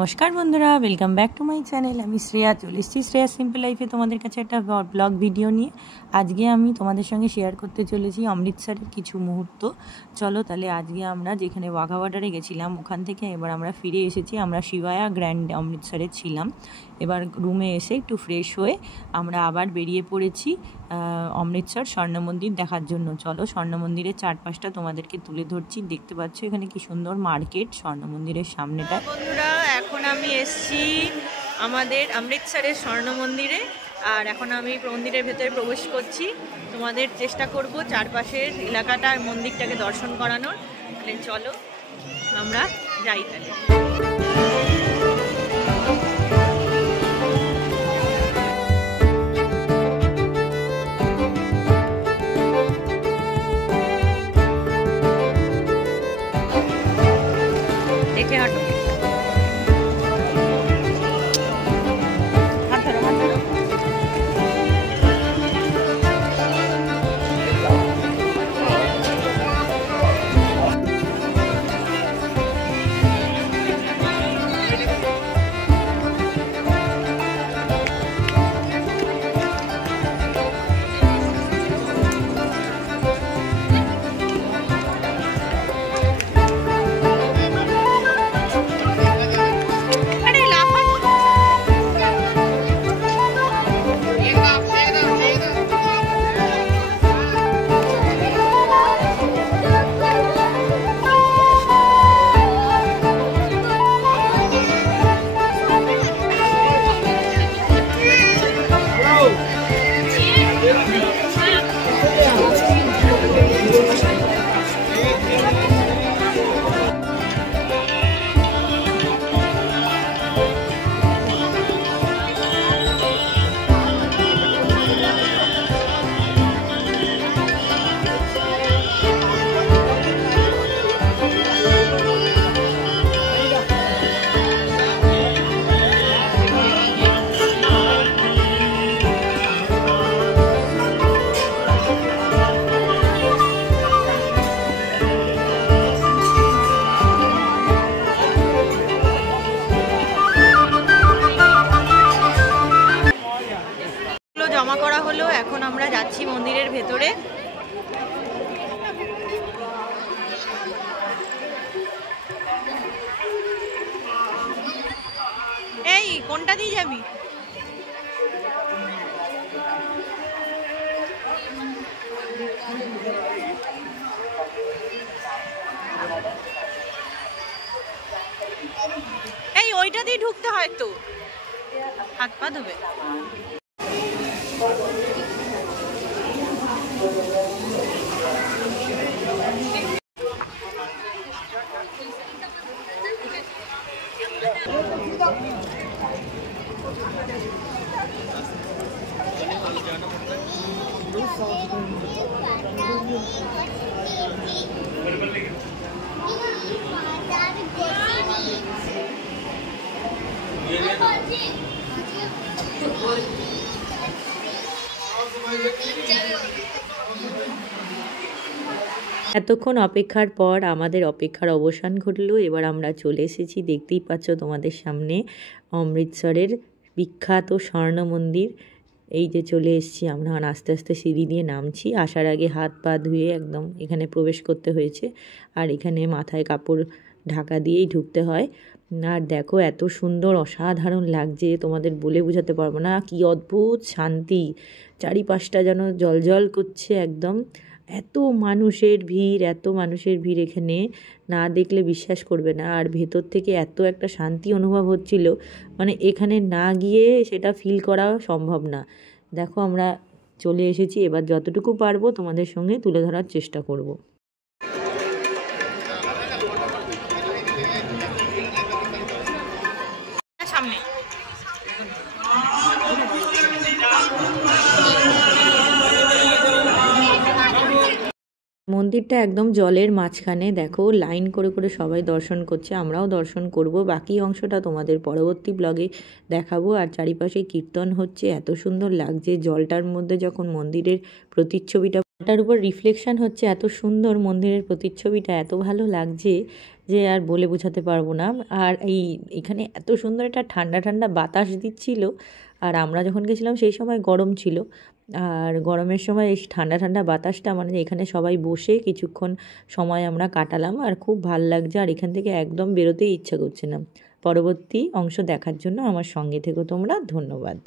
নমস্কার বন্ধুরা, welcome back to my channel. আমি শ্রেয়া, চলে এসেছি শ্রেয়া সিম্পল লাইফে তোমাদের কাছে একটা ব্লগ ভিডিও নিয়ে। আজকে আমি তোমাদের সঙ্গে শেয়ার করতে চলেছি অমৃতসরের কিছু মুহূর্ত। চলো তাহলে আজকে আমরা যেখানে ওয়াঘা বর্ডারে গেছিলাম ওখান থেকে এবার আমরা ফিরে এসেছি। আমরা শিবায়া গ্র্যান্ড অমৃতসরে ছিলাম। এবার রুমে এসে একটু ফ্রেশ হয়ে আমরা আবার বেরিয়ে পড়েছি অমৃতসর স্বর্ণ মন্দির দেখার জন্য। চলো স্বর্ণ মন্দিরের চারপাশটা তোমাদেরকে তুলে ধরছি। দেখতে পাচ্ছ এখানে কি সুন্দর মার্কেট স্বর্ণ মন্দিরের সামনেটা। বন্ধুরা, এখন আমি এসেছি আমাদের অমৃতসরের স্বর্ণ মন্দিরে, আর এখন আমি মন্দিরের ভেতরে প্রবেশ করছি। তোমাদের চেষ্টা করব চারপাশের এলাকাটা মন্দিরটাকে দর্শন করানোর। তাহলে চলো আমরা যাই। তাহলে দেখে হাঁটো। জমা করা হলো, এখন আমরা যাচ্ছি মন্দিরের ভেতরে। এই কোনটা দিয়ে যাবি? এই ওইটা দিয়ে ঢুকতে হয় তো, হাত পা ধোবে। এতক্ষণ অপেক্ষার পর আমাদের অপেক্ষার অবসান ঘটলো। এবার আমরা চলে এসেছি, দেখতেই পাচ্ছ তোমাদের সামনে, অমৃতসরের বিখ্যাত স্বর্ণ মন্দির। এই যে চলে এসেছি আমরা, আস্তে আস্তে সিঁড়ি দিয়ে নামছি। আসার আগে হাত পা ধুয়ে একদম এখানে প্রবেশ করতে হয়েছে, আর এখানে মাথায় কাপড় ঢাকা দিয়েই ঢুকতে হয়। আর দেখো এত সুন্দর, অসাধারণ লাগছে, তোমাদের বলে বোঝাতে পারবো না। কি অদ্ভুত শান্তি, চারিপাশটা যেন জলজল করছে একদম। এত মানুষের ভিড়, এত মানুষের ভিড়, এখানে না দেখলে বিশ্বাস করবে না। আর ভেতর থেকে এত একটা শান্তি অনুভব হচ্ছিল, মানে এখানে না গিয়ে সেটা ফিল করা সম্ভব না। দেখো আমরা চলে এসেছি, এবার যতটুকু পারবো তোমাদের সঙ্গে তুলে ধরার চেষ্টা করব। সামনে মন্দিরটা একদম জলের মাঝখানে। দেখো লাইন করে করে সবাই দর্শন করছে, আমরাও দর্শন করব। বাকি অংশটা তোমাদের পরবর্তী ব্লগে দেখাবো। আর চারিপাশে কীর্তন হচ্ছে, এত সুন্দর লাগছে। জলটার মধ্যে যখন মন্দিরের প্রতিচ্ছবিটা, ওটার উপর রিফ্লেকশন হচ্ছে, এত সুন্দর মন্দিরের প্রতিচ্ছবিটা, এত ভালো লাগছে। যে আর বলে বোঝাতে পারবো না। আর এখানে এত সুন্দর একটা ঠান্ডা ঠান্ডা বাতাস দিচ্ছিল, আর আমরা যখন গেছিলাম সেই সময় গরম ছিল, আর গরমের সময় এই ঠান্ডা ঠান্ডা বাতাসটা মানে এখানে সবাই বসে কিছুক্ষণ সময় আমরা কাটালাম, আর খুব ভাল লাগছে, আর এখান থেকে একদম বেরোতেই ইচ্ছা করছে না। পরবর্তী অংশ দেখার জন্য আমার সঙ্গে থেকো তোমরা। ধন্যবাদ।